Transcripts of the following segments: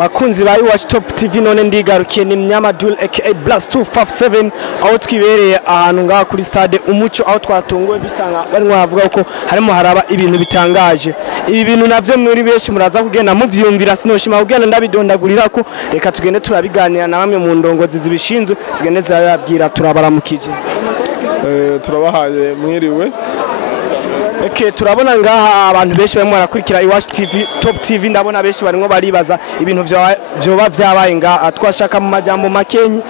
Bakunzi ba Iwacu Top TV none ndigarukiye ni Mnyamadul aka Blast 257 aho twibereye ahantu ngaha kuri stade Umuco aho twatunguwe dusanga bari mwavuga ko harimo haraba ibintu bitangaje. Ibi bintu navyo muri benshi muraza kugenda muvyumvira sinoshima kugenda ndabidondagurira ko reka tugende turabiganira na bamwe mu ndongozi zibishinzwe zigende zababwira turabaramukije. Turabahaye mwiriwe. Turabona ngaha abantu benshi barimo barakurikira Iwacu TV Top TV ndabona benshi barimo baribaza ibintu vyoba vyabaye ngaha twashaka mu majambo makenyi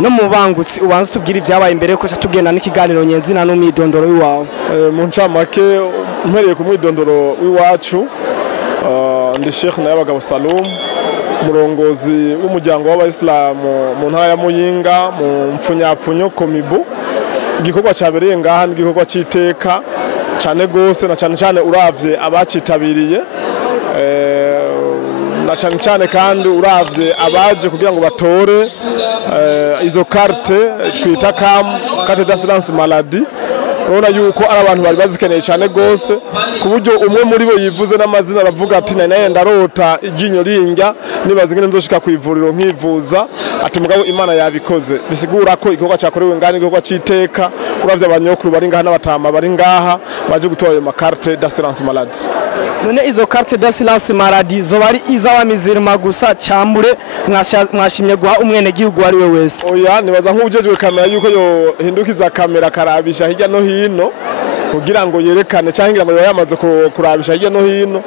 no mu bangutsi ubanza tubwira ivyabaye imbere ko tugenda n'ikiganiro nyenzina no mwidondoro wiwawe. Mu ncamake mpereye ku mwidondoro w'iwacu ndi Sheikh Nayabagabo Salum murongozi w'umuryango w'abaislam mu ntara ya Muyinga mu mfunyapfunyo komibu. Igikorwa cyabereye ngaha n'igikorwa cy'iteka cyane gose na cyane uravye abacitabiriye na cyane kandi uravye abaje kugira ngo batore izo carte twita carte d'assurance maladie. Urabona yuko ari abantu bari bazikeneye cyane gose ku buryo umwe muri bo yivuze n'amazina aravuga ati naye ndarota iginyo ringa nibaza ngene nzoshika kwivuriro nkivuza ati mugabo Imana yabikoze bisigura ko igikorwa cyakorewe ngani igikorwa cy'iteka uravye abanyokuru bari ngaha n'abatama bari ngaha baje gutora ayo carte d'assurance maladie. None izo carte d'assurance maladie zo bari iz'abamizirima gusa cyambure mwashimye guha umwene gihugu wari we wese? Oya nibaza nk'ubujejwe kamera yuko yo hindukiza kamera karabisha hirya no hino kugira ngo yerekane cyangwa ngo yamaze kurabisha hirya no hino.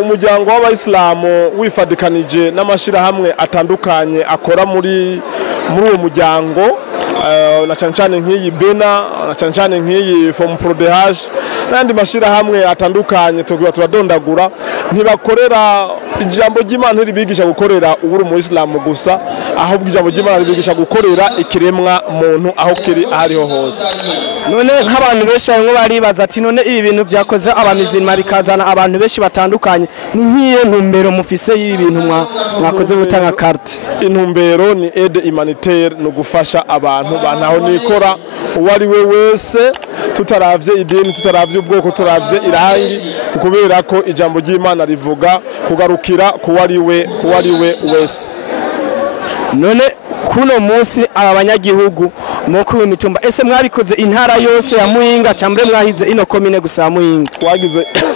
Umuryango w'abaislam wifadikanije n'amashirahamwe atandukanye akora muri uwo muryango na cyane nk'iyi Bena na cyane nk'iyi Famuprodh n'andi mashirahamwe atandukanye turadondagura ntibakorera ijambo ry'Imana ribigisha gukorera uburi mu Islam gusa ahubwo ijambo ry'Imana ribigisha gukorera ikiremwa muntu aho kiri ahariho hose. None nk'abantu benshi barimo baribaza ati none ibi bintu byakoze abamizirima bikazana abantu benshi batandukanye ni nkiye ntumbero mufise y'ibintu mwakoze gutanga carte? Intumbero ni aide humanitaire no gufasha abantu bantaho nikora uwari we wese tutaravye idini tutaravye ubwoko turavye irangi kubera ko ijambo ry'Imana rivuga kugarukira kuwari we wese. None kuno munsi abanyagihugu moko w'imitumba ese mwabikoze intara yose ya Muyinga cyambere mwahize ino komine gusa Muyinga?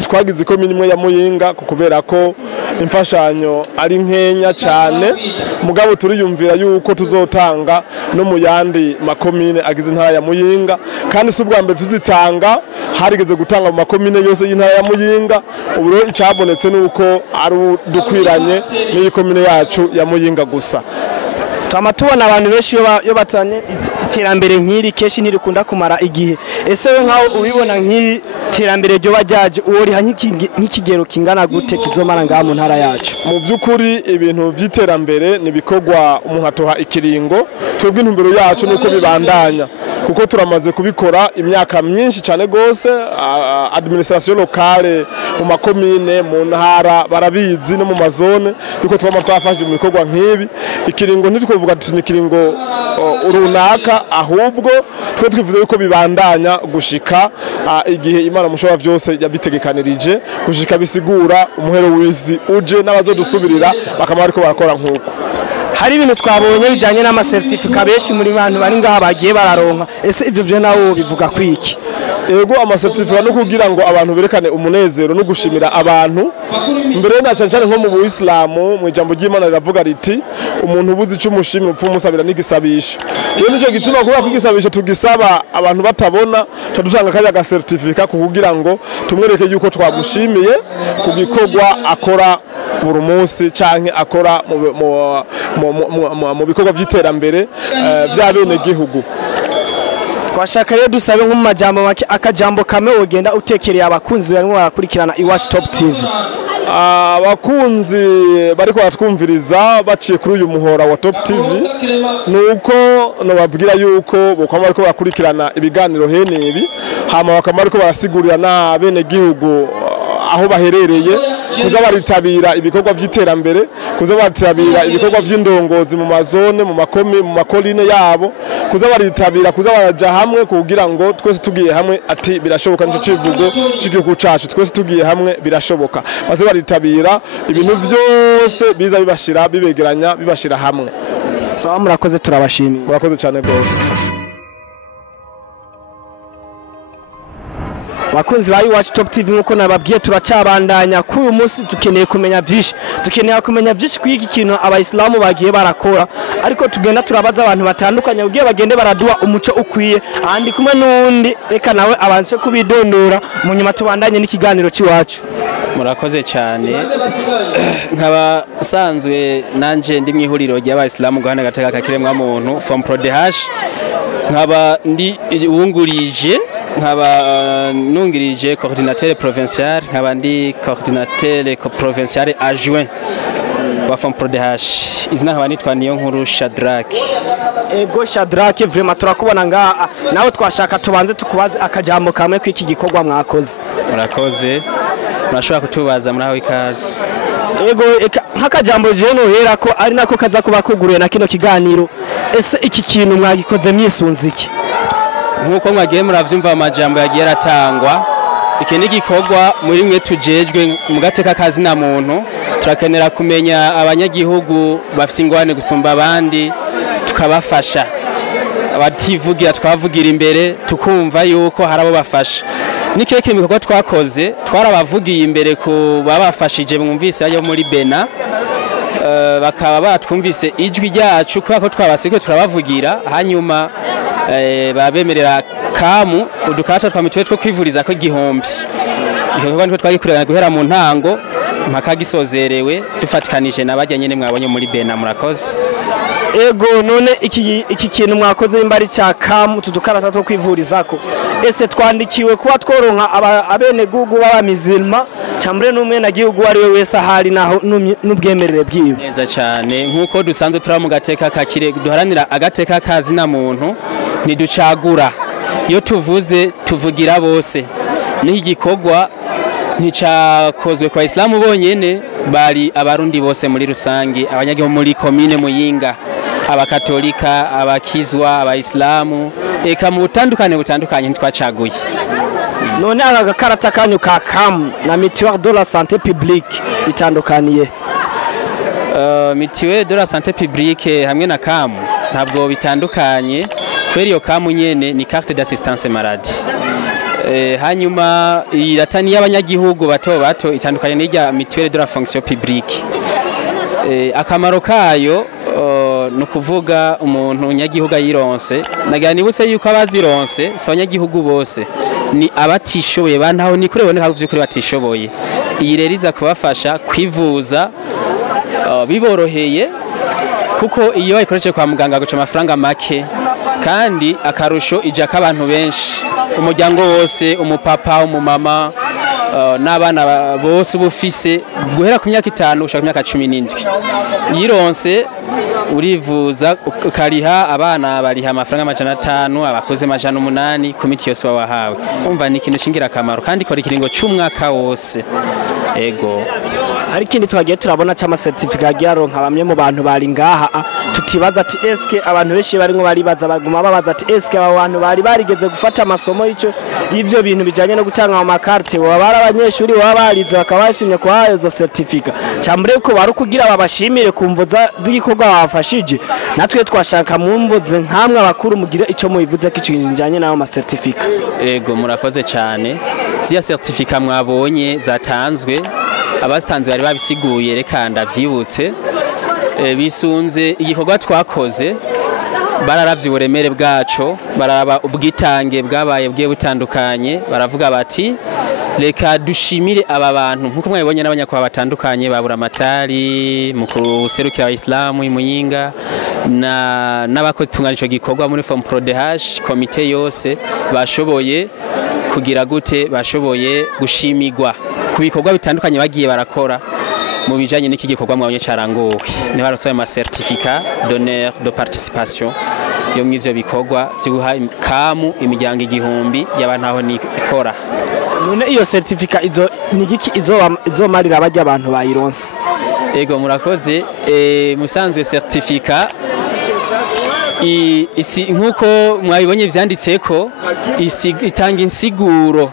Twagize komine imwe ya Muyinga kubera ko imfashanyo ari nkenya cyane mugabo turiyumvira yuko tuzotanga no mu yandi makomine agize intara ya Muyinga kandi subwa mbere tuzitanga harigeze gutanga mu makomine yose y'intara ya Muyinga. Ubu rero icyabonetse nuko ari dukwiranye n'iyi komine yacu ya Muyinga gusa. Tubona abantu benshi yo batanye iterambere nk'iri keshi ntirikunda kumara igihe. Ese we nkaho ubibona nk'iri terambere ryo bajyaje uworiha nk'ikigero kingana gute kizomara ngaha mu ntara yacu? Mu byukuri ibintu vy'iterambere nibikogwa umuntu atoha ikiringo twebwe intumbero yacu nuko bibandanya kuko turamaze kubikora imyaka myinshi cyane gose. Administration locale mu makomine mu ntara barabizi no mu mazone yuko twafashe mu bikorwa nk'ibi. Ikiringo ntitwovuga ati ni kiringo urunaka ahubwo twe twivuze yuko bibandanya gushika igihe Imana mushobora byose yabitegekanirije gushika bisigura umuhero w'izi uje n'abazodusubirira bakaba ariko barakora nkuko. Hari ibintu twabonye bijanye n'ama certificate benshi muri bantu bari ngaha bagiye bararonka. Ese ivyo vyo nawo bivuga kwiki? Ego ama certificate no kugira ngo abantu berekane umunezero no gushimira abantu mbere na cyane nko mu Buislamu mu ijambo ry'Imana riravuga riti umuntu ubuzi icyo umushimira upfu musabira n'igisabisho. Iyo nico gituma kuba kwigisabisho tugisaba abantu batabona tudutanga kaya ga certificate kugira ngo tumwereke yuko twamushimiye ku gikorwa akora buri munsi canke akora mu bikorwa by'iterambere by'abene gihugu. Twashaka rero dusabe nko mu majambo make akajambo kamwe wogenda utekereye abakunzi barimo barakurikirana Iwacu Top TV. Abakunzi bariko batwumviriza baciye kuri uyu muhora wa Top TV nuko nobabwira yuko bokama bariko barakurikirana ibiganiro hene ibi hama bakama bariko barasigurira na bene gihugu aho baherereye, kuza baritabira ibikorwa by'iterambere, kuza baritabira ibikorwa by'indongozi mu mazone, mu makoline yabo, kuza baritabira, kuza baraja hamwe kugira ngo twese tugiye hamwe ati birashoboka, nico civugo c'igihugu cacu, twese tugiye hamwe birashoboka. Baze baritabira ibintu byose biza bibashira bibegeranya bibashira hamwe. Sawa, murakoze, turabashimiye. Murakoze cyane rwose. Bakunzi ba Iwacu Top TV, nkuko nababwiye turacabandanya ku uyu munsi, dukeneye kumenya byinshi, ku iki kintu abaislam bagiye barakora, ariko tugenda turabaza abantu batandukanye ugiye bagende baraduha umuco ukwiye. Andi kumwe n'undi, reka nawe abanze kubidondora mu nyuma tubandanye n'ikiganiro cy'iwacu. Murakoze cyane. Nkabasanzwe nanje ndi mwihuriro ry'abaislam guhana gateka kakiremwa muntu Famuprodh, nkaba ndi uwungurije, nkaba nungirije coordinateur provincial, nkaba ndi coordinateur provincial adjoint wa Famuprodh. Izina nkaba nitwa Niyonkuru Shadrack. Ego Shadrack, vraiment turakubona ngaha, nawe twashaka tubanze tukubaze akajambo kamwe kw'iki gikorwa mwakoze. Murakoze, murashobora kutubaza muraho ikaze. Ego nk'akajambo je nohera ko ari nako kaza kuba kuguruye na kino kiganiro, ese iki kintu mwagikoze mwisunze iki? Nkuko mwagiye muravyumva amajambo yagiye aratangwa, iki ni gikorwa muri mwe tujejwe mu gateka kazi na muntu, turakenera kumenya abanyagihugu bafise ingwane gusumba abandi, tukabafasha. Abativugira tukabavugira imbere, tukumva yuko harabo bafasha. Nikeke ibikorwa twakoze, twarabavugiye imbere ku babafashije mwumvise ayo muri Bena, bakaba batwumvise ijwi ryacu kubera ko twabaseke turabavugira, hanyuma babemerera kamu udukarata twa mituweli two kwivuriza ko igihumbi. Icyo gikorwa nitwe twagikurikirana guhera mu ntango mpaka gisozerewe, dufatikanije n'abajya nyene mwabonye muri Bena. Murakoze. Ego none iki kintu mwakoze imbari cya kamu tudukarata two kwivurizako, ese twandikiwe kuba tworonka abene gugu b'abamizilma cyambere n'umwe na gihugu ari we wese ahari naho n'ubwemerere bwiwe? Neza cyane, nkuko dusanzwe turi mu gateka kakire duharanira agateka kazi na muntu, ntiducagura. Iyo tuvuze tuvugira bose. N'iki gikorwa nticakozwe kwa Islam bonyene, bari abarundi bose muri rusangi, abanyagihugu muri komine Muyinga, abakatolika, abakizwa, abaislam, eka mu butandukanye ntitwacaguye. None aka gakarata kanyu ka kamu na mutuelle de la santé publique bitandukaniye? Mutuelle de la santé publique hamwe na kamu ntabwo bitandukanye, kweri yo kamu nyene ni carte d'assistance maladie. Hanyuma iratani y'abanyagihugu bato itandukanye n'ijya mutuelle de la fonction publique. Akamaro kayo no kuvuga umuntu nyagihugu yironse, nagira nibutse yuko abazironse abanyagihugu bose ni abatishoboye, bantaho ni kurebone ha by'ukuri batishoboye. Iyi rero iza kubafasha kwivuza biboroheye, kuko iyo ikoresheje kwa muganga guca amafaranga make, kandi akarusho ija k'abantu benshi, umuryango wose, umupapa, umumama, n'abana bose ubufise guhera ku myaka 5 ushaka ku myaka 17. Yironse urivuza ukariha, abana bariha amafaranga 500, abakoze 800, komiti yose wahawe. Umva ni ikintu cingira akamaro, kandi kora ikiringo cy'umwaka wose. Ego hari ikindi twagiye turabona cyama certificate yaronka bamwe mu bantu bari ngaha, tutibaza ati eske abantu benshi bari ngo baribaza baguma babaza ati eske aba bantu bari barigeze gufata amasomo y'ivyo bintu bijanye no gutanga amakarte, baba bari abanyeshuri baba barize bakabashimye kwa hayo zo certificate, cyambere ko bari kugira babashimire kumvuza z'igikorwa bafashije. Natwe twashaka mumvuze nkamwe abakuru mugira ico mubivuze ko icinjanye nayo ma certificate. Ego murakoze cyane. Zia certificate mwabonye zatanzwe, abastanze bari babisiguye, reka ndavyibutse. Bisunze igikorwa twakoze, bararavye uburemere bwaco, baraba ubwitange bwabaye bwiye butandukanye, baravuga bati reka dushimire aba bantu nkuko mwabibonye n'abanyakwa batandukanye, babura amatari mukuru serukira abaislam Muyinga n'abakotunga ico gikorwa muri Famuprodh, komite yose bashoboye kugira gute, bashoboye gushimigwa ku bikorwa bitandukanye bagiye barakora mu bijanye n'iki gikorwa mwabonye carangowe. Ni barasaba ama certificat d'honneur de participation yo mw'ivyo bikorwa byo guha kamu imiryango igihumbi y'abantu aho nikora. none iyo certificat nigiki izomarira abajya abantu bayironse? Ego murakoze. Musanzwe certificat nkuko mwabibonye vyanditseko itanga insiguro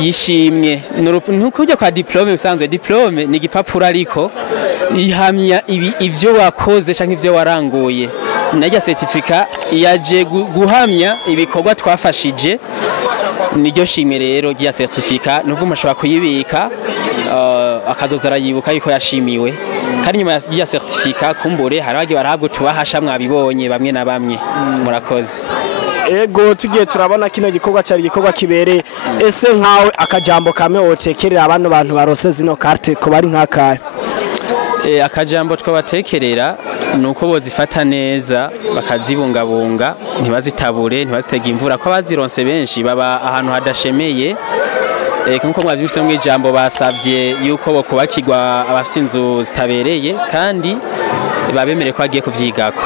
yishimye ntukujya kwa diplome. Musanzwe diplome ni igipapuro ariko ihamya ivyo wakoze canke ivyo waranguye. Najya certificat yaje guhamya ibikorwa twafashije, niryo shimwe rero rya certificat nuvuga mashobora kuyibika akazoza arayibuka yuko yashimiwe. Kandi nyuma ya certificat kumbure harabagi barahabwo tubahasha mwabibonye bamwe na bamwe. Murakoze. Ego tugiye turabona kino gikorwa cyari gikorwa kibereye. Ese nkawe akajambo kame wotekerera abantu barose zino carte ko bari nkakaye? Akajambo twabatekerera nuko bozifata neza bakazibungabunga, ntibazitabure, ntibazitega imvura ko bazironse benshi baba ahantu hadashemeye. Nkuko mwavyise mu ijambo basavye yuko bo kubakirwa abasinzu zitabereye kandi babemere ko agiye kuvyigako.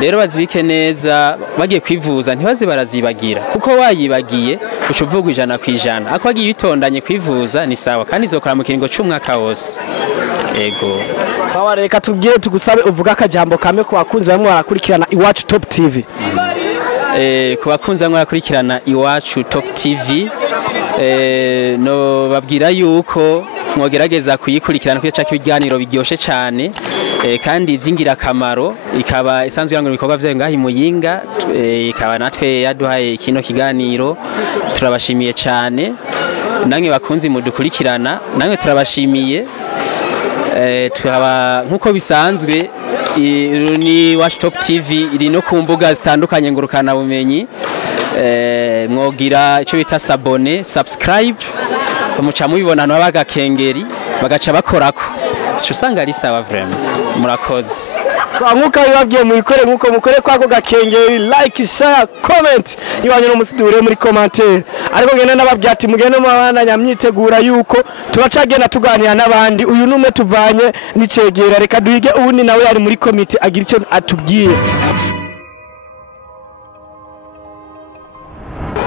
Rero bazibike neza, bagiye kwivuza ntibaze barazibagira kuko wayibagiye ucuvuga 100%. Ako agiye bitondanye kwivuza ni sawa kandi izokora mu kiringo c'umwaka wose. Ego. Sawa, reka tubwire tugusabe uvuga akajambo kame ku bakunzi bamwe barakurikirana Iwacu Top TV. Ku bakunzi bamwe barakurikirana Iwacu Top TV no babwira yuko mwogerageza kuyikurikirana kuko cyaka ibiganiro biryoshe cyane kandi ivyingira kamaro, ikaba isanzwe yango ibikorwa vyayo ngahi Muyinga, ikaba natwe yaduhaye kino kiganiro. Turabashimiye cyane namwe bakunzi mudukurikirana, namwe turabashimiye. Turaba nkuko bisanzwe ni Watch Top TV iri no ku mbuga zitandukanye ngurukana bumenyi. Mwogira ico bita sabone, subscribe, muca mubibona nabaga kengeri bagaca bakorako. Usanga ari sawa vraiment. Murakoze. Nkuko bibabwiye muyikore nkuko mukore kwako gakengeri, like, share, comment ibanye no musidure muri commentaire. Ariko ngene nababwiye ati mugende mu bana nyamyitegura yuko turacagenda tuganira n'abandi. Uyu numwe tuvanye n'icegera, reka duhige ubundi nawe yari muri committee agira ico atubwiye.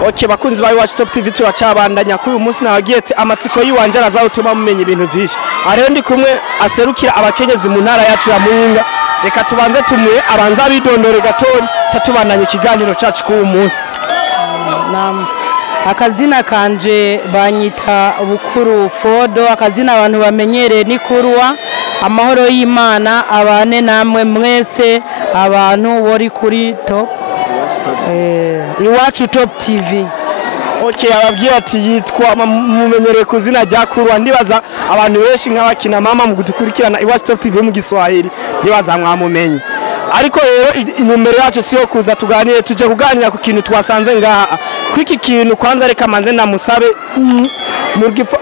Okay, bakunzi bawe Watch Top TV turacabandanya kuri uyu munsi nabagiye ati amatsiko yiwanje araza utuma mumenye ibintu byinshi. Ariho ndi kumwe aserukira abakenyezi mu ntara yacu ya Muyinga. Reka tubanze tumuye abanza bidondore gatoni cyatubandanye ikiganiro cyacu kuri uyu munsi. Akazina kanje banyita Bukuru Fodo, akazina abantu bamenyereye ni Kurwa. Amahoro y'Imana abane namwe mwese abantu bori kuri Top Iwacu Top TV. Okay, ababwiye ati yitwa mumenyereye kuzina rya Kurwa. Ndibaza abantu benshi nk'abakina mama mu gutukurikirana Iwacu Top TV mu Giswahili ndibaza mwamumenye. Ariko rero inumbere yacu siyo kuza tuganire, tuje kuganira ku kintu twasanze ngaha. Kwiki kintu kwanza reka manze namusabe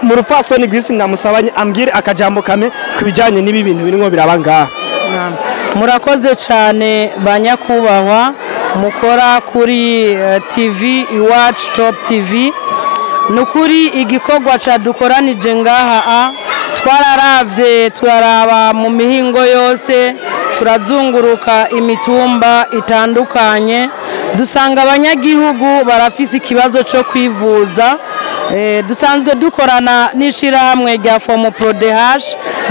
mu rufasoni gwisi namusabanye ambwire akajambo kame kubijanye n'ibi bintu birimo biraba ngaha. Murakoze cyane banyakubahwa mukora kuri TV Iwacu Top TV. Nukuri igikorwa cadukoranije ngaha twararavye turaraba mu mihingo yose, turazunguruka imitumba itandukanye, dusanga abanyagihugu barafise ikibazo cyo kwivuza. Dusanzwe dukorana n'ishirahamwe rya Famuprodh,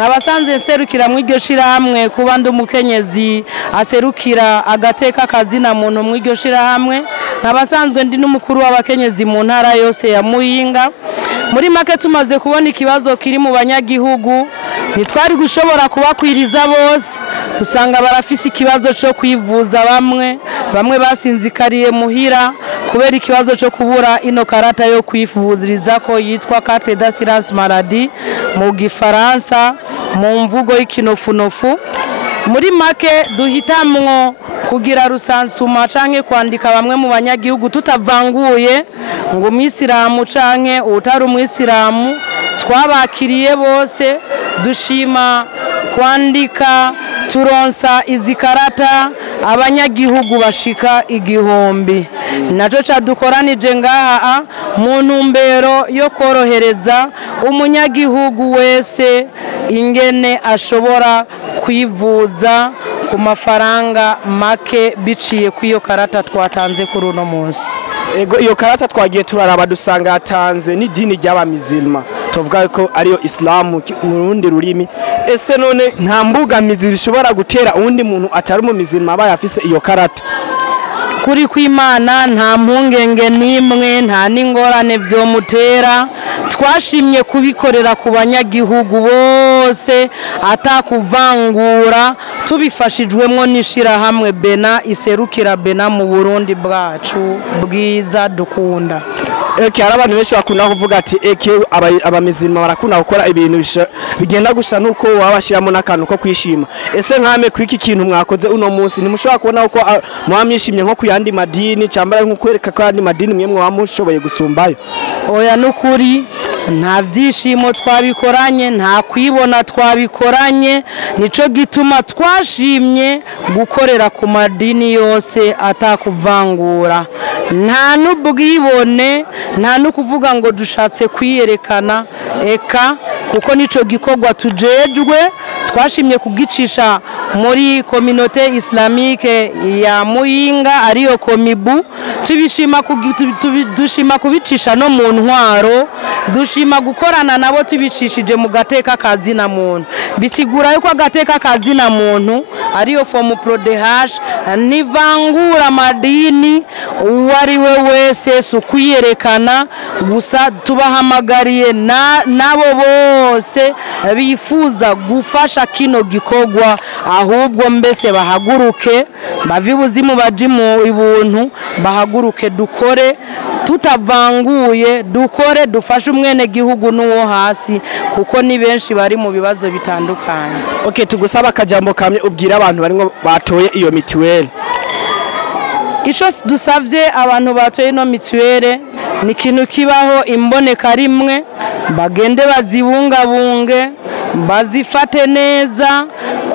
abasanzwe serukira mu iryo shirahamwe kuba ndumukenyezi aserukira agateka kazina muntu mu iryo shirahamwe, abasanzwe ndi n'umukuru w'abakenyezi mu ntara yose ya Muyinga. Muri make tumaze kubona ikibazo kiri mu banyagihugu, nitwari gushobora kubakwiriza bose. Dusanga barafise ikibazo cyo kwivuza, bamwe basinzikariye muhira kubera ikibazo cyo kubura ino karata yo kwivuziriza ko yitwa carte d'assurance maladie mu Gifaransa, mu mvugo y'ikinofunofu. Muri make duhitamwo kugira rusansuma canke kwandika bamwe mu banyagihugu tutavanguye ngo umwisilamu canke utari umwisilamu, twabakiriye bose. Dushima kwandika turonsa izi karata abanyagihugu bashika 1000. Naco cadukoranije ngaha mu ntumbero yo korohereza umunyagihugu wese ingene ashobora kwivuza ku mafaranga make biciye kwiyo karata twatanze kuri uno munsi. ego iyo karata twagiye turaraba dusanga yatanze n'idini ry'abamizilma tuvuga ko ariyo Islam mu rundi rurimi ese none nta mbugamizi bishobora gutera uwundi muntu atari mu mizilma aba yafise iyo karata kuri kw'Imana nta mpungenge nimwe nta n'ingorane vyomutera twashimye kubikorera ku banyagihugu bose atakuvangura tubifashijwemwo n'ishirahamwe Bena iserukira Bena mu Burundi bwacu bwiza dukunda. Eke hari abantu benshi bakunda kuvuga ati eke abamizilma barakunda gukora ibintu bigenda gusa nuko wabashiramo n'akantu ko kwishima ese nkame kwiki kintu mwakoze uno munsi ntimushobora kubona uko mwamishimye nko kuyandi madini cyambara nko kwereka ko yandi madini mwemwe wamushoboye gusumbayo oya nukuri nta vyishimo twabikoranye nta kwibona twabikoranye nico gituma twashimye gukorera ku madini yose atakuvangura nta n'ubwibone nta no kuvuga ngo dushatse kwiyerekana eka kuko nico gikorwa tujejwe twashimye kugicisha muri communauté islamique ya Muyinga ariyo komibu dushima kubicisha no mu ntwaro dushima gukorana nabo tubicishije mu gateka kazi na muntu bisigura yuko agateka kazi na muntu ariyo Famuprodh nivangura madini uwari we wese sukwiyerekana gusa tubahamagariye nabo bose bifuza gufasha kino gikorwa ahubwo mbese bahaguruke bavibuzimu bajimu ibuntu bahaguruke dukore tutavanguye dukore dufashe umwene gihugu n'uwo hasi kuko ni benshi bari mu bibazo bitandukanye. Okay, tugusaba akajambo kamwe ubwira abantu barimo batoye iyo mituweli. Ico dusavye abantu batoye no mituweli ni kintu kibaho imboneka rimwe bagende bazibungabunge bazifate neza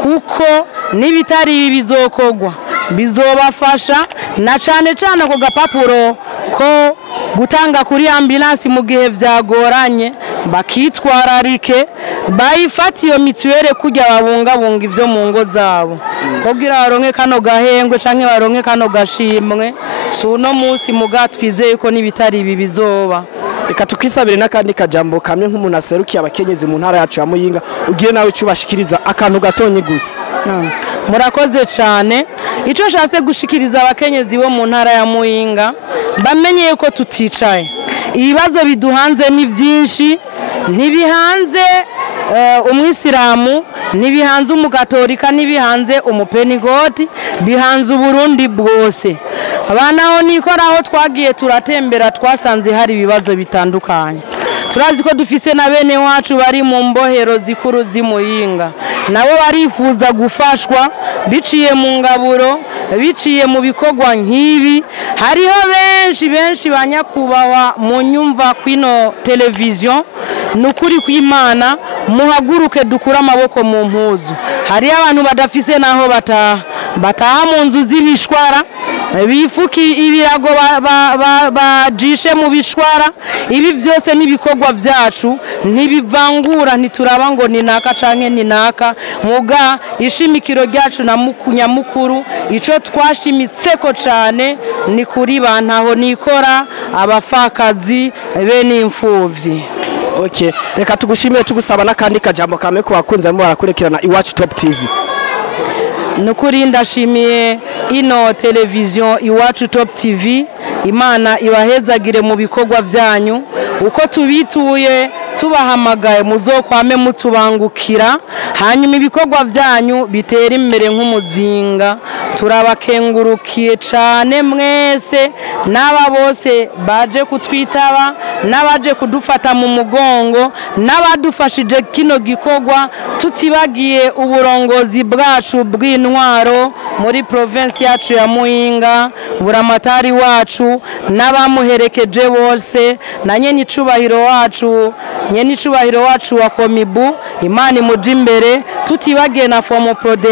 kuko nibitari bizokogwa bizobafasha na cane ko gapapuro ko gutanga kuri ambulance mu gihe vyagoranye bakitwararike bayifati iyo mituweli kujya babungabunga ivyo mu ngo zabo kugira baronke kano gahengwe canke baronke kano gashimwe suno munsi mugatwizeye ko nibitari ibi bizoba. Reka tukisabire n'akandi kajambo kamwe nk'umuntu aserukiye abakenyezi mu ntara yacu ya Muyinga ugiye nawe cyubashikiriza akantu gatonye gusa. Murakoze cyane ico shase gushikiriza abakenyezi bo mu ntara ya Muyinga bamenye ko tuticaye ibibazo biduhanze ni byinshi ntibihanze umwisilamu ntibihanze umugatolika ntibihanze umupenigoti bihanze Burundi bwose abanaho nikoraho twagiye turatembera twasanze hari ibibazo bitandukanye turazi ko dufise na bene wacu bari mu mbohero zikuru z'Imuyinga nabo barifuza gufashwa biciye mu ngaburo biciye mu bikorwa nk'ibi hariho benshi banyakubawa mu nyumva kwino televiziyo nukuri kw'Imana muhaguruke dukura amaboko mu mpuzu hari abantu badafise naho bataha mu nzu z'ibishwara bifuki ibirago bajishe mu bishwara ibi byose nibikorwa byacu ntibivangura ntituraba ngo ni naka canke ni naka muga ishimikiro ryacu na mukunyamukuru ico twashimitseko cane ni kuri bantaho nikora abafakazi bene imfuvyi. Okay, reka tugushimire tugusaba n'akandi kajambo kamwe ku bakunzi barimo barakurikirana Iwacu Top TV. Nukuri ndashimiye ino televiziyo Iwacu Top TV Imana ibahezagire mu bikorwa byanyu uko tubituye tubahamagaye muzokwame mutubangukira hanyuma ibikorwa byanyu bitera imbere nk'umuzinga turabakengurukiye cyane mwese n'aba bose baje kutwitaba n'abaje kudufata mu mugongo n'abadufashije kino gikorwa tutibagiye uburongozi bwacu bw'intwaro muri province yacu ya Muyinga buramatari wacu n'abamuherekeje bose na nyenicubahiro wacu wa komibu Imana imuje imbere tutibagiye na Famuprodh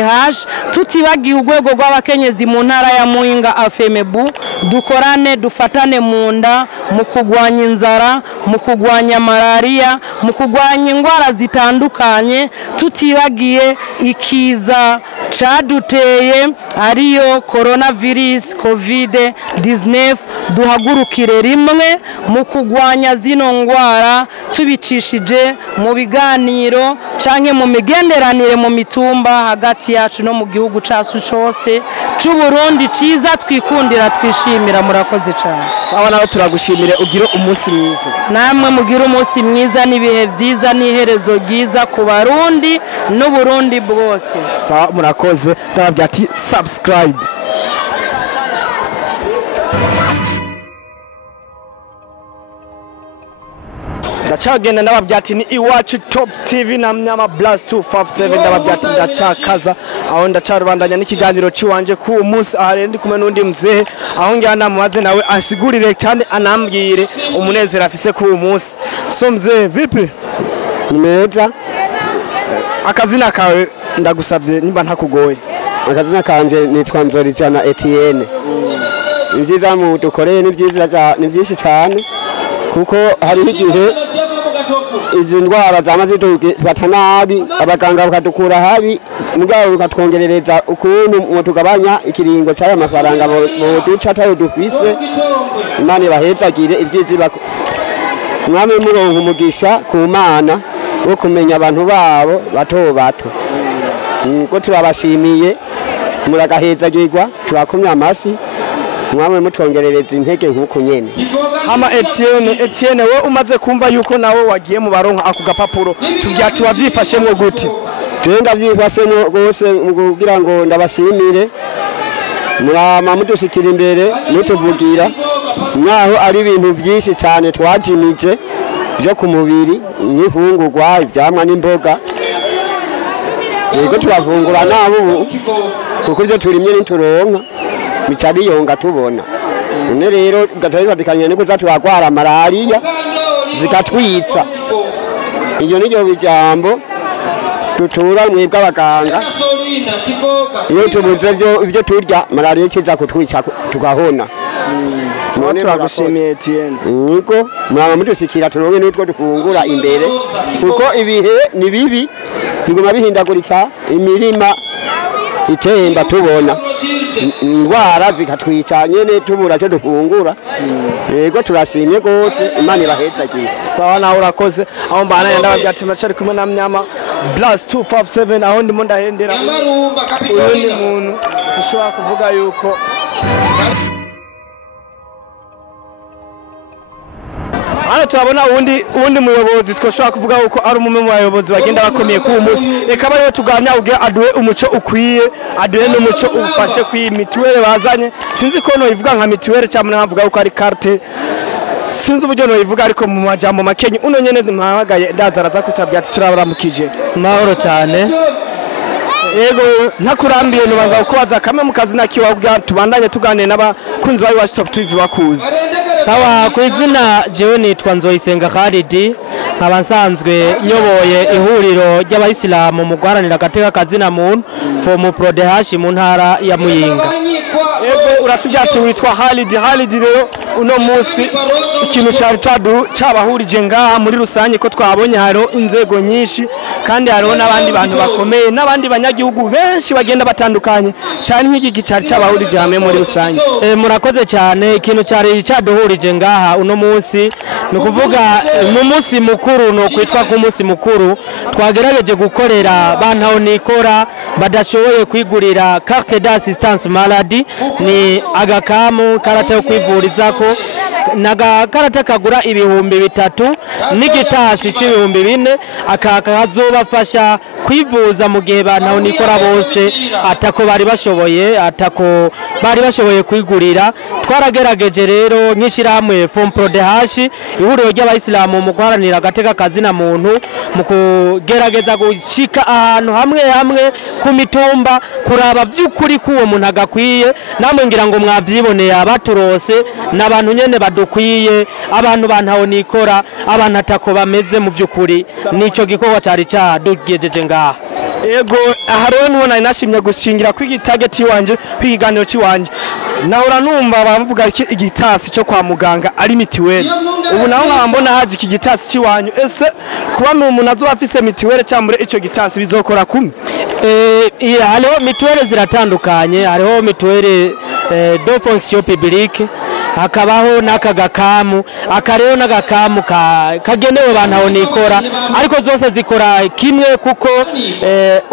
tutibagiye urwego rw'abakenyezi mu ntara ya Muyinga afemebu dukorane dufatane mu nda mu kugwanya inzara mu kugwanya malaria mu kugwanya indwara zitandukanye tutibagiye ikiza caduteye ariyo coronavirus covid-19 duhagurukire rimwe mu kugwanya zino ngwara tubicishije mu biganiro canke mu migenderanire mu mitumba hagati yacu no mu gihugu cacu cyose c'u Burundi ciza twikundira twishimira. Murakoze cyane. Sawa, nawe turagushimire, ugire umunsi mwiza. Namwe mugire umunsi mwiza n'ibihe byiza n'iherezo ryiza ku Barundi n'u Burundi bwose. Sawa, murakoze. Ndababwira ati subscribe. Ndacagenda ndababwira ati ni iwacu Top TV na Mnyama Blast 257. Ndababwira ati ndacakaza aho ndacarubandanya n'ikiganiro ciwanje ku umunsi ahari ndi kumwe n'undi mzehe aho njyana mumaze nawe asigurire cyane anambwire umunezero afise ku umunsi. So mzehe, vipi? Nimeza. Akazina kawe ndagusavye nimba ntakugoye. Akazina kanje nitwa Nzorijana Etienne. Nziza mu dukoreye ni byinshi cyane kuko hari igihe izi ndwara zamaze dufata nabi, abaganga bakadukura habi, mugabo bakatwongerereza ukuntu tugabanya ikiringo cy'aya mafaranga duca tayo dufise. Imana bahezagire ibyizi mwame muronka umugisha ku Mana wo kumenya abantu babo bato bato. Ngo turabashimiye, muragahezagirwa, turakumya amasi, mwamwe mutwongerereza intege nk'uko nyene. Hama Etienne, we umaze kumva yuko nawe wagiye mu baronka ako gapapuro, tubwira ati wavyifashemwo gute? Tenda vyifashemwo gose kugira ngo ndabashimire, murama mudushikira imbere mutuvugira, naho ari ibintu byinshi cyane twajimije byo ku mubiri, n'ifungurwa, ivyamwa n'imboga. Yego turavungura nabo kuko ivyo turimye n'ituronka bicabiyonga tubona. None rero gatari badikanye niko zatwagwara malaria zikatwica. Iyo niyo bijambo tutura mwebwe abaganga. Iyo tubuze ivyo turya malaria kiza kutwica tugahona. None turagushimiye Etienne. Niko mwaba mudushikira turonke n'utwo dufungura imbere kuko ibihe ni bibi biguma bihindagurika, imirima itemba tubona indwara zikatwica nyene tubura cyo dufungura. Yego turashimye gose, Imana ibahezagire. Sawa, nawe urakoze. Aho mbana ndababwira ati macari kumwe na Mnyama Blast 257 aho ndimo ndahendera uyu muntu ushobora kuvuga yuko hano turabona uwundi muyobozi twoshobora kuvuga uko ari umwe mu bayobozi bagenda bakomeye ku umunsi. Reka bariwe tugamya ubwe aduhe umuco ukwiye, aduhe n'umuco ufashe kwi mituwele bazanye. Sinzi ko no ivuga nka mituwele cyangwa navuga uko ari carte, sinzi uburyo no ivuga, ariko mu majambo makenye uno nyene mpahagaye ndazaraza kutabwira ati turabaramukije. Mahoro cyane. Yego ntakurambiye nubanza kubaza kamwe mu kazi nakiwa tubandanye tuganire n'abakunzi bayi Watch Top TV bakuzi. Sawa, ku izina jewe nitwa Nzoyisenga Khalidi, nkaba nsanzwe nyoboye ihuriro ry'abaislam mu guharanira agateka kazina muntu Famuprodh mu ntara ya Muyinga. Yego uratubwira ati witwa Khalidi rero uno munsi ikintu cyabahurije ngaha muri rusange ko twabonye haro inzego nyinshi kandi hariho n'abandi bantu bakomeye n'abandi banyagihugu benshi bagenda batandukanye cyane nk'iki cyari cyabahurije hamwe muri rusange. Murakoze cyane. Ikintu cyari cyaduhurije ngaha uno munsi no kuvuga mu munsi mukuru, no kwitwa ku munsi mukuru twagerageje gukorera bantaho nikora badashoboye kwigurira carte d'assistance maladie, ni agakamu karata yo kwivurizako nagakarata kagura ibihumbi 3 n'igitasi c'ibihumbi 4 akakazobafasha kwivuza mu gihe bantaho nikora bose atako bari bashoboye kwigurira. Twaragerageje rero nk'ishirahamwe Famuprodh ihuriro ry'abaislam mu guharanira agateka kazina muntu mu kugerageza gushika ahantu hamwe ku mitumba kuraba by'ukuri kuwo muntu agakwiye. Namwe ngira ngo mwavyiboneye abaturose n'abantu nyene badukwiye, abantu bantaho nikora, abantu atako bameze mu by'ukuri. Nico gikorwa cyari cyadugejeje ngaha. Yego hariho nubona inashimye gushingira kw'igi target wanje kw'ikiganiro ciwanje, nahora numva bavuga iki igitasi cyo kwa muganga ari mitiwele. Ubu naho nkambona haje iki gitasi ciwanyu, ese kuba umuntu azoba afise mitiwele cyambure ico gitasi bizokora kumwe? Hariho mituwele ziratandukanye, hariho mituwele de fonction publique, hakabaho n'akagakamu akarero n'agakamu kagenewe bantu nikora ariko zose zikora kimwe kuko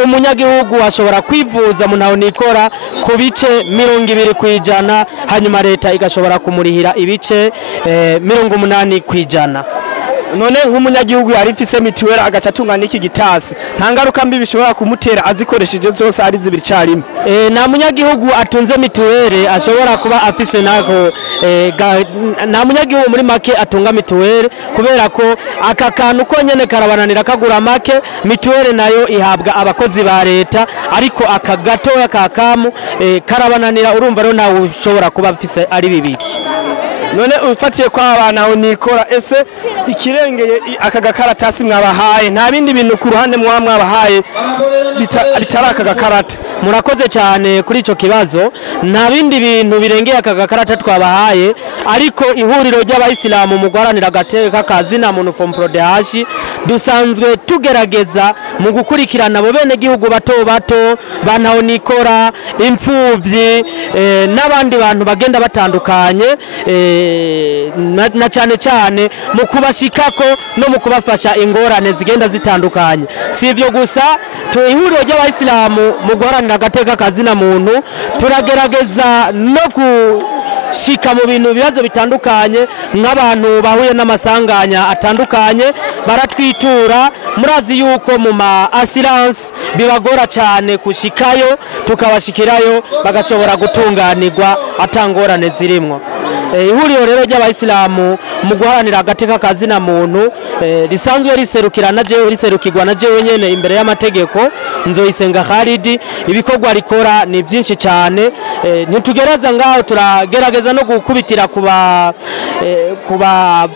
umunyagihugu ashobora kwivuza mu ntaho nikora ku bice 20% hanyuma leta igashobora kumurihira ibice 80%. none nk'umunyagihugu yari ifise mituweli agaca atungana n'iki gitasi nta ngaruka mbi bishobora kumutera azikoresheje zose ari zibiri carimwe? Nta munyagihugu atunze mituweli ashobora kuba afise nako nta munyagihugu muri make atunga mituweli kubera ko aka kantu ko nyene karabananira kagura make mituweli nayo ihabwa abakozi ba leta ariko aka gatoya kakamu karabananira urumva rero nawe ushobora kuba afise ari bibiri. none ufatiye kwa abana nikora ese ikirengeye aka gakaratasi mwabahaye nta bindi bintu ku ruhande mwabahaye bitari aka gakarata? Murakoze cyane kuri ico kibazo. Nta bindi bintu birengeye aka gakarata twabahaye ariko ihuriro ry'abaislam mu guharanira agateka kazina muntu Famuprodh dusanzwe tugerageza mu gukurikirana abo bene gihugu bato bato bantaho nikora imfuvyi n'abandi bantu bagenda batandukanye na cyane cyane mu kubashikako no mu kubafasha ingorane zigenda zitandukanye. Si ivyo gusa ihuriro ry'abaislam mu guharanira agateka kazina muntu turagerageza no shika mu bintu bibazo bitandukanye nk'abantu bahuye n'amasanganya atandukanye baratwitura. Murazi yuko mu ma assurance bibagora cyane kushikayo tukabashikirayo bagashobora gutunganirwa atangorane zirimwo. Ihuriro rero ry'abaisilamu mu guharanira agateka kazina muntu risanzwe riserukirwa na jewe nyene imbere y'amategeko Nzoyisenga Khalid. Ibikorwa rikora ni byinshi cyane ntitugereza ngaho turagerageza no gukubitira kuba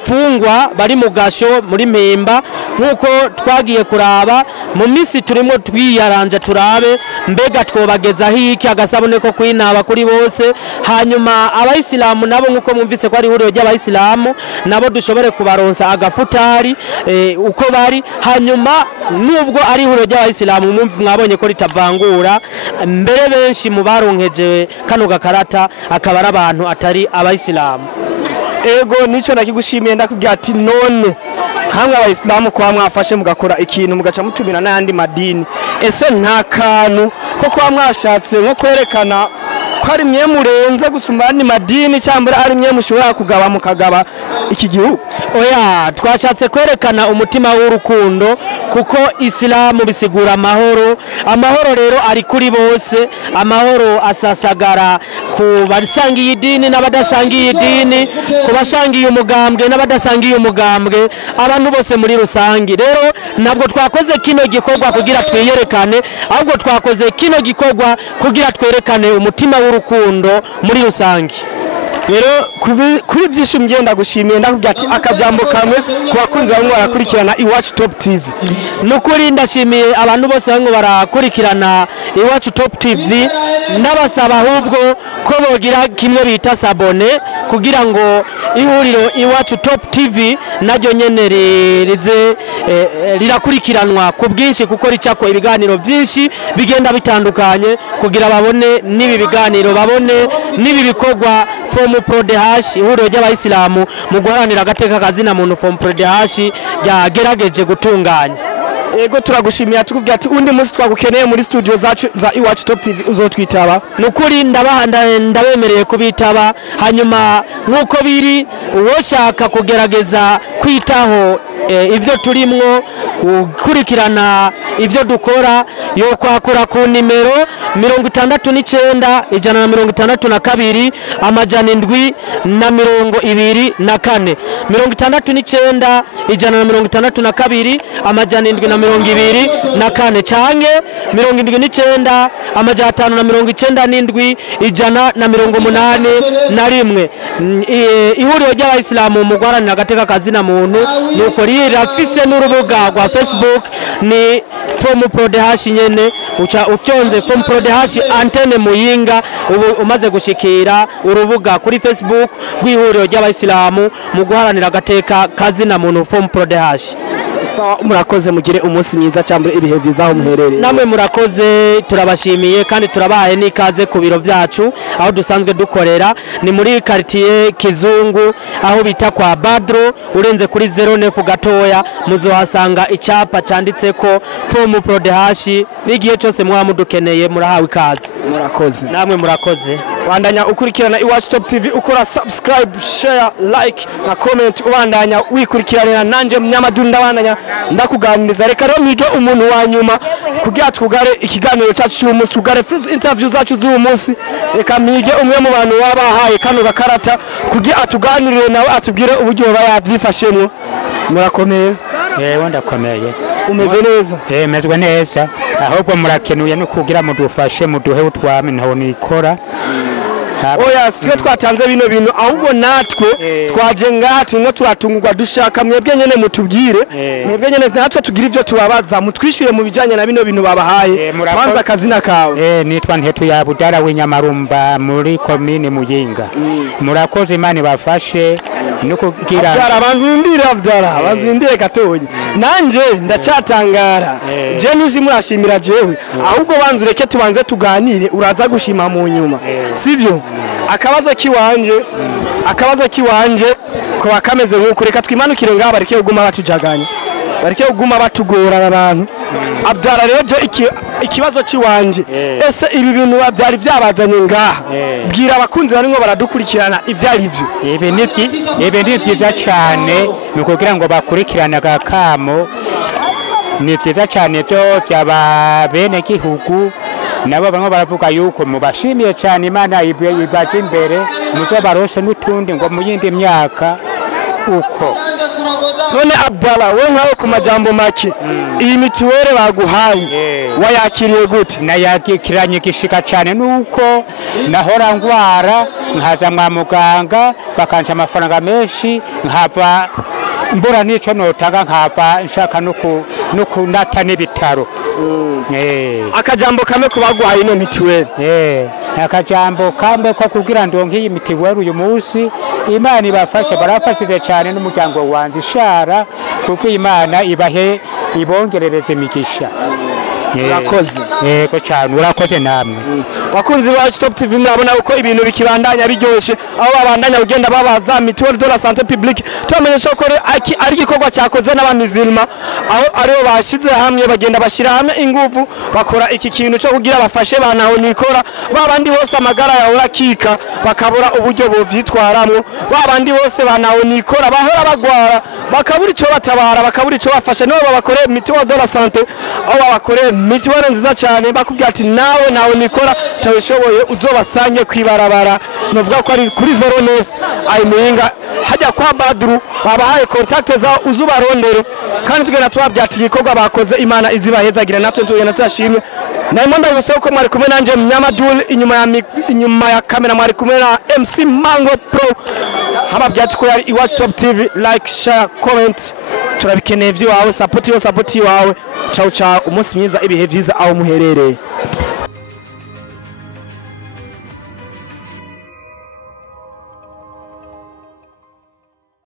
fungwa bari mu gasho muri Mpimba nkuko twagiye kuraba mu misi turimo twiyaranje turabe mbega twobageza hiki agasabone ko kwinaba kuri bose hanyuma abaisilamu nabo nkuko mumvise ko ari ihuriro ry'abaisilamu nabo dushobore kubaronsa agafutari uko bari hanyuma nubwo ari ihuriro ry'abaisilamu mwabonye ko ritavangura mbere benshi mu baronkeje kano gakarata akaba ari abantu atari abaisilamu. Ego nico nakigushimiye ndakubwira ati none hamwe abaisilamu kwa mwafashe mugakora ikintu mugaca mutumira n'andi madini ese nta kantu ko kwa mwashatse nko kwerekana ko ari mye murenze gusumba andi madini cyangwa ari mye mushobora kugaba mukagaba iki gihugu? Oya, twashatse kwerekana umutima w'urukundo kuko Islamu bisigura amahoro. Amahoro rero ari kuri bose, amahoro asasagara ku basangiye idini n'abadasangiye idini, ku basangiye umugambwe n'abadasangiye umugambwe, abantu bose muri rusangi. Rero nabwo twakoze kino gikorwa kugira twiyerekane, ahubwo twakoze kino gikorwa kugira twerekane umutima w'urukundo muri rusangi. Rero kuri byinshi mgenda gushimiye ndakubwira ati akajambo kamwe ku bakunzi bamwe barakurikirana Iwacu Top TV. Nukuri ndashimiye abantu bose bamwe barakurikirana Iwacu Top TV n'abasaba ahubwo ko bogira kimwe bita sabone kugira ngo ihuriro Iwacu Top TV naryo nyene rize rirakurikiranwa ku bwinshi kuko ricako ibiganiro byinshi bigenda bitandukanye kugira babone nibi biganiro babone nibi bikorwa Famuprodh ihuriro ry'abaisilamu mu guharanira agateka kazina muntu Famuprodh yagerageje gutunganya. Ego turagushimiye tukubwira ati undi munsi twagukeneye muri studio zacu za Iwacu Top TV uzotwitaba. Nukuri ndabemereye kubitaba hanyuma nkuko biri uwoshaka kugerageza kwitaho ivyo turimwo gukurikirana ivyo dukora yo kwakura ku nimero 69 162 amajana 7 na 24 69 162 amajana 7 na 24 canke 79 amajana 597 ijana na 81 ihuriro ry'abaisilamu mu guharanira agateka kazina muntu nuko rirafise n'urubuga rwa Facebook ni Famuprodh nyene uca ufyonze Famuprodh antene Muyinga ubu umaze gushikira urubuga kuri Facebook rw'ihuriro ry'abaisilamu mu guharanira agateka kazina muntu Famuprodh. sawa murakoze mugire umunsi mwiza cyangwa ibihe byiza aho muherereye namwe murakoze turabashimiye kandi turabahaye n'ikaze ku biro byacu aho dusanzwe dukorera ni muri quartier Kizungu aho bita kwa Badro urenze kuri 09 gatoya muzohasanga icapa canditse ko Famuprodh hashi n'igihe cyose mwa mudukeneye murahawe ikaze murakoze namwe murakoze wandanya ukurikirana iwacu Top TV ukora subscribe share like na comment ubandanya wikurikiranira nanje Munyamadunda bandanya ndakuganiriza reka rero mwige umuntu wa nyuma kugira twugare ikiganiro cyacu cy'umunsi tugare first interview zacu z'uyu munsi reka mwige umwe mu bantu wabahaye kano gakarata kugira atuganirire nawe atubwire uburyo bayavyifashemwo murakomeye ndakomeye umeze neza mezwe neza ahubwo murakenuye no kugira mudufashe muduhe utwame ntaho nikora oya twe twatanze bino bintu ahubwo natwe twaje ngaha turimo turatungurwa dushaka mwebwe nyene mutubwire mwebwe nyene natwe tugira ivyo tubabaza mutwishyure mu bijanye na bino bintu babahaye kwanza akazina kawe nitwa Ntetu ya Budara w'Inyamarumba muri commune Muyinga murakoze Imana bafashe no kugira Abdara bazindire gatoye nanje ndacyatangara je nuzi murashimira jewe ahubwo banzureke tubanze tuganire uraza gushima mu nyuma sivyo akabazo kiwanje ko bakameze nkuko reka twimanukire ngaha bareke kuguma batujaganya bareke kuguma batugora abantu Abdara rero je ikibazo kiwanje ese ibi bintu byari byabazanye ngaha bwira abakunzi barimo baradukurikirana ivyari ivyo ibi ni byiza cyane nukugira ngo bakurikirane agakamo ni byiza cyane byo byaba bene gihugu nabo bamwe baravuga yuko mubashimiye cyane Imana ibaje imbere muzo baroshe n'utundi ngo mu yindi myaka uko none Abdala we nkawe ku majambo make iyi mitiwere baguhaye wayakiriye gute nayakiranye gishika cyane nuko nahora ngwara nkaza mwa muganga bakanca amafaranga menshi nkava mbura nico notanga nkava nshaka no kunata n'ibitaro akajambo kame kubaguhaye ino mitiwere akajambo kambe ko kugira ndonke iyi mitiwere uyu munsi Imana ibafashe barafashije cyane n'umuryango wanjye ishara kuko Imana ibahe ibongerereze imigisha urakoze yego cyane urakoze namwe wakunzi wacu Top TV murabona uko ibintu bikibandanya biryoshe aho babandanya kugenda babaza mituwere de la santé publique twamenyesha ko ari igikorwa cyakoze n'abamizilma aho aribo bashize hamwe bagenda bashira hamwe ingufu bakora iki kintu cyo kugira bafashe banaho nikora babandi bose amagara yawe rakika bakabura uburyo bovyitwaramwo babandi bose banaho nikora bahora bagwara bakabura ico batabara bakabura ico bafasha no babakore mituwere de la santé aho babakore mituwere nziza cyane bakubwira ati nawe nikora tabishoboye uzobasange kwibarabara novuga ko ari kuri 09 ay Muyinga hajya kwa Badru babahaye contact za uzubarondere kandi tugenda twabyati igikorwa bakoze Imana izibahezagira natwe tugenda tuyashimye Naimonda yose ko mwari kumwe nanje Munyamadul inyuma ya kamera mwari kumwe na MC Mango Pro hababyati ko yari iwacu Top TV like share comment turabikeneye vyo wawe support wawe ciao umunsi mwiza ibihe vyiza aho muherereye